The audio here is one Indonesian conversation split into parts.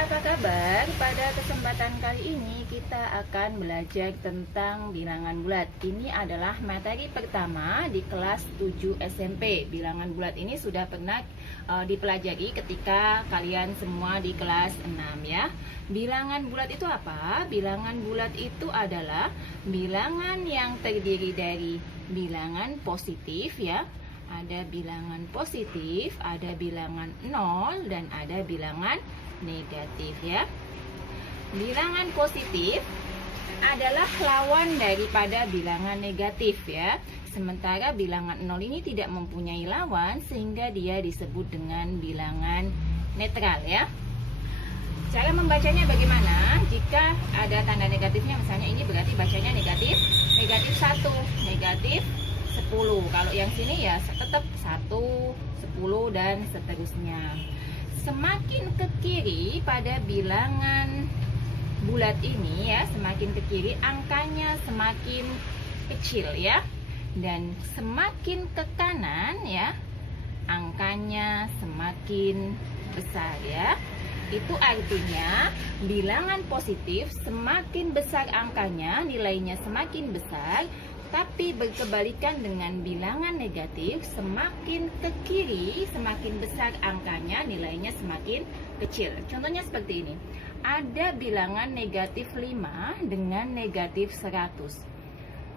apa kabar? Pada kesempatan kali ini kita akan belajar tentang bilangan bulat. Ini adalah materi pertama di kelas 7 SMP. Bilangan bulat ini sudah pernah dipelajari ketika kalian semua di kelas 6 ya. Bilangan bulat itu apa? Bilangan bulat itu adalah bilangan yang terdiri dari bilangan positif ya. Ada bilangan positif, ada bilangan 0, dan ada bilangan negatif ya. Bilangan positif adalah lawan daripada bilangan negatif ya. Sementara bilangan 0 ini tidak mempunyai lawan sehingga dia disebut dengan bilangan netral ya. Cara membacanya bagaimana? Jika ada tanda negatifnya, misalnya ini berarti bacanya negatif, negatif 1, negatif 10. Kalau yang sini ya tetap 1, 10 dan seterusnya. Semakin ke kiri pada bilangan bulat ini ya, semakin ke kiri angkanya semakin kecil ya. Dan semakin ke kanan ya, angkanya semakin besar ya. Itu artinya bilangan positif semakin besar angkanya, nilainya semakin besar. Tapi berkebalikan dengan bilangan negatif, semakin ke kiri, semakin besar angkanya, nilainya semakin kecil. Contohnya seperti ini. Ada bilangan negatif 5 dengan negatif 100.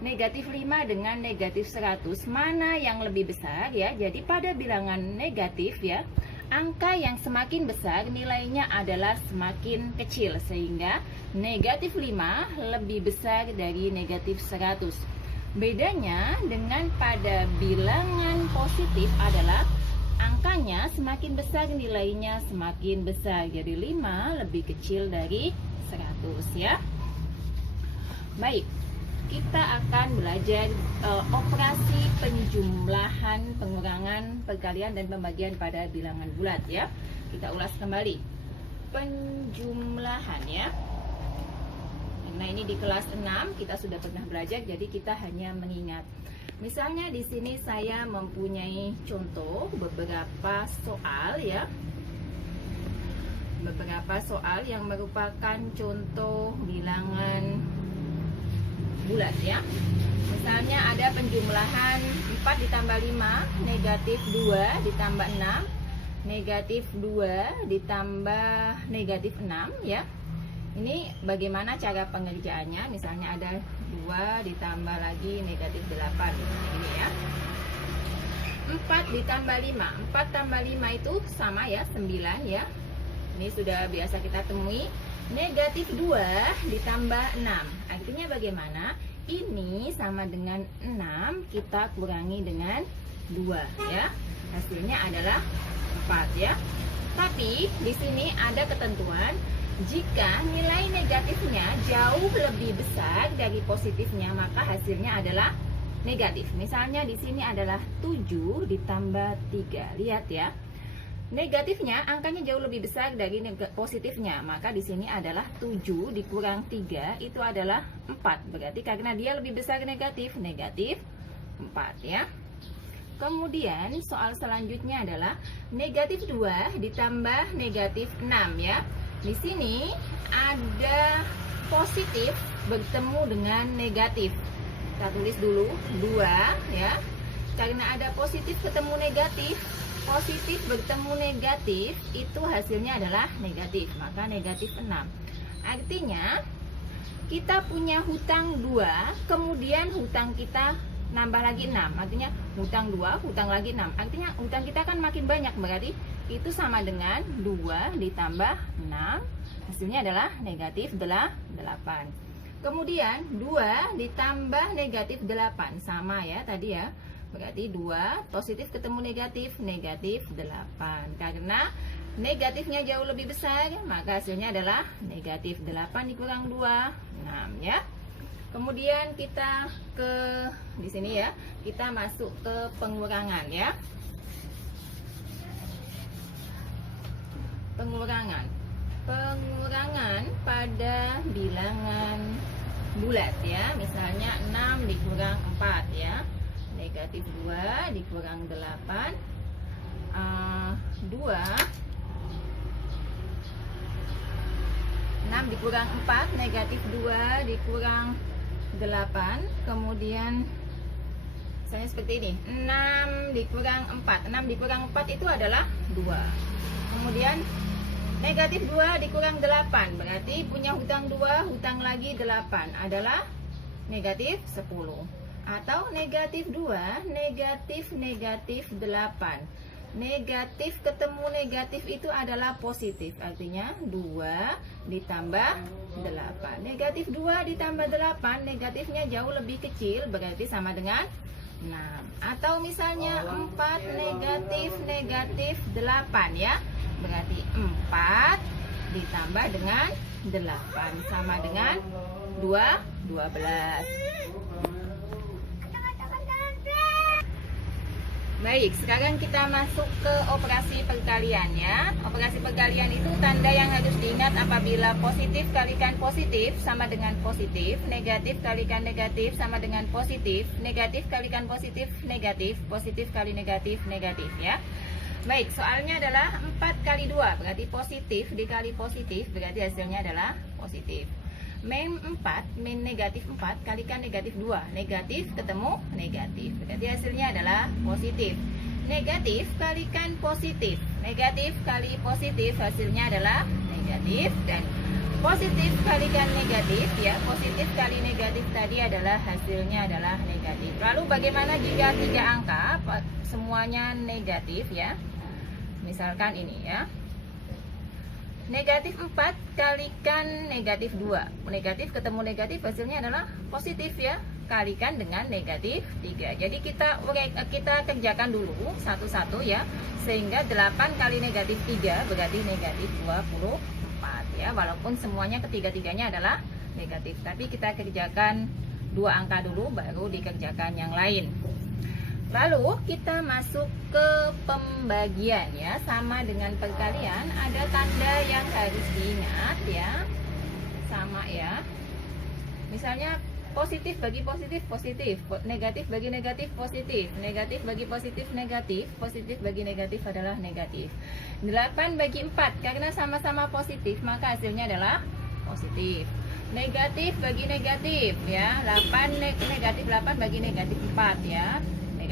Negatif 5 dengan negatif 100, mana yang lebih besar ya? Jadi pada bilangan negatif ya, angka yang semakin besar nilainya adalah semakin kecil. Sehingga negatif 5 lebih besar dari negatif 100. Bedanya dengan pada bilangan positif adalah angkanya semakin besar, nilainya semakin besar. Jadi 5 lebih kecil dari 100 ya. Baik, kita akan belajar operasi penjumlahan, pengurangan, perkalian, dan pembagian pada bilangan bulat ya. Kita ulas kembali. Penjumlahan ya. Nah, ini di kelas 6 kita sudah pernah belajar, jadi kita hanya mengingat. Misalnya di sini saya mempunyai contoh beberapa soal ya. Beberapa soal yang merupakan contoh bilangan bulat ya. Misalnya ada penjumlahan 4 ditambah 5, negatif 2 ditambah 6, negatif 2 ditambah negatif 6 ya. Ini bagaimana cara pengerjaannya? Misalnya ada 2 ditambah lagi negatif 8. Ini ya. 4 ditambah 5. 4 tambah 5 itu sama ya, 9 ya. Ini sudah biasa kita temui. Negatif 2 ditambah 6. Artinya bagaimana? Ini sama dengan 6, kita kurangi dengan 2 ya. Hasilnya adalah 4 ya. Tapi di sini ada ketentuan, jika nilai negatifnya jauh lebih besar dari positifnya, maka hasilnya adalah negatif. Misalnya di sini adalah 7 ditambah 3. Lihat ya. Negatifnya angkanya jauh lebih besar dari positifnya, maka di sini adalah 7 dikurang 3 itu adalah 4. Berarti karena dia lebih besar negatif, negatif 4 ya. Kemudian soal selanjutnya adalah negatif 2 ditambah negatif 6 ya. Di sini ada positif bertemu dengan negatif. Kita tulis dulu 2 ya. Karena ada positif ketemu negatif, positif bertemu negatif, itu hasilnya adalah negatif. Maka negatif 6. Artinya kita punya hutang 2, kemudian hutang kita nambah lagi 6. Artinya hutang 2, hutang lagi 6. Artinya hutang kita kan makin banyak, berarti itu sama dengan 2 ditambah 6. Hasilnya adalah negatif 8. Kemudian 2 ditambah negatif 8. Sama ya tadi ya. Berarti 2 positif ketemu negatif, negatif 8. Karena negatifnya jauh lebih besar, maka hasilnya adalah negatif 8 dikurang 2, 6 ya. Kemudian kita ke di sini ya, kita masuk ke pengurangan ya. Pengurangan pada bilangan bulat ya. Misalnya 6 dikurang 4 ya. Negatif 2 dikurang 8, 2 6 dikurang 4, negatif 2 dikurang 8. Kemudian misalnya seperti ini, 6 dikurang 4. 6 dikurang 4 itu adalah 2. Kemudian negatif 2 dikurang 8, berarti punya hutang 2, hutang lagi 8 adalah negatif 10. Atau negatif 2, negatif 8. Negatif ketemu negatif itu adalah positif, artinya 2 ditambah 8. Negatif 2 ditambah 8, negatifnya jauh lebih kecil, berarti sama dengan 6. Atau misalnya 4 negatif 8 ya, berarti 4 ditambah dengan 8 sama dengan 12. Baik, sekarang kita masuk ke operasi perkalian ya. Operasi perkalian itu tanda yang harus diingat apabila positif kalikan positif sama dengan positif, negatif kalikan negatif sama dengan positif, negatif kalikan positif negatif, positif kali negatif negatif ya. Baik, soalnya adalah 4 kali 2, berarti positif dikali positif, berarti hasilnya adalah positif. Min 4, min negatif 4 kalikan negatif 2, negatif ketemu negatif, berarti hasilnya adalah positif. Negatif kalikan positif, negatif kali positif, hasilnya adalah negatif. Dan positif kalikan negatif ya, positif kali negatif tadi adalah hasilnya adalah negatif. Lalu bagaimana jika 3 angka semuanya negatif ya? Misalkan ini ya, negatif 4 kalikan negatif 2, negatif ketemu negatif, hasilnya adalah positif ya, kalikan dengan negatif 3. Jadi kita kerjakan dulu satu-satu ya, sehingga 8 kali negatif 3 berarti negatif 24 ya, walaupun semuanya ketiga-tiganya adalah negatif, tapi kita kerjakan 2 angka dulu baru dikerjakan yang lain. Lalu kita masuk ke pembagian ya, sama dengan perkalian, ada tanda yang harus diingat ya, sama ya. Misalnya positif bagi positif positif, negatif bagi negatif positif, negatif bagi positif negatif, positif bagi negatif adalah negatif. 8 bagi 4 karena sama-sama positif maka hasilnya adalah positif. Negatif bagi negatif ya, 8 negatif 8 bagi negatif 4 ya,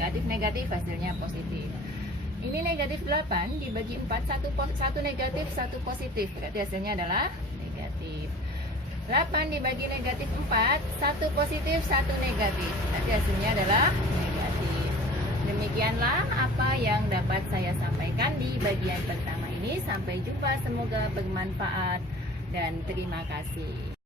negatif hasilnya positif. Ini negatif 8 dibagi 4, satu negatif satu positif, berarti hasilnya adalah negatif. 8 dibagi negatif 4, satu positif satu negatif, berarti hasilnya adalah negatif. Demikianlah apa yang dapat saya sampaikan di bagian pertama ini. Sampai jumpa, semoga bermanfaat dan terima kasih.